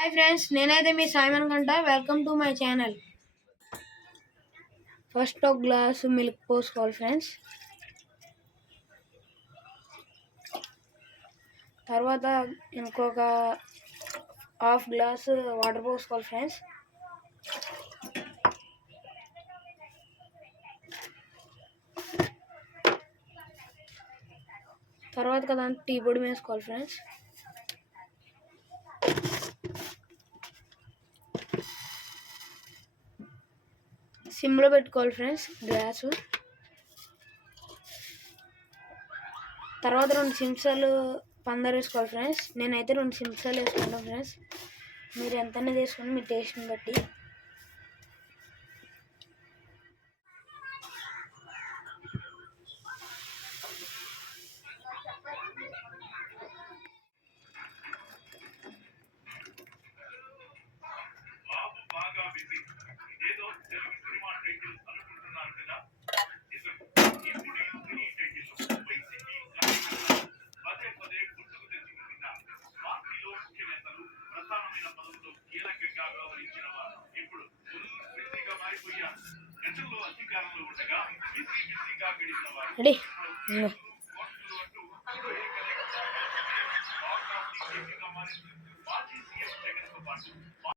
Hi friends, నేనైతే మీ Simon కంట. Welcome to my channel. First ఒక గ్లాసు మిల్క్ పోసుకోవాలి ఫ్రెండ్స్. తర్వాత ఇంకొక హాఫ్ గ్లాసు వాటర్ పోసుకోవాలి ఫ్రెండ్స్. తర్వాత కదా టీ పొడి వేసుకోవాలి ఫ్రెండ్స్. సిమ్లో పెట్టుకోవాలి ఫ్రెండ్స్ గ్యాసు. తర్వాత 2 చెంచాలు పంచదార వేసుకోవాలి ఫ్రెండ్స్. నేనైతే 2 చెంచాలు వేసుకుంటాను ఫ్రెండ్స్. మీరు ఎంతనే తీసుకుని మీ టేస్ట్ని బట్టి. రెడీ.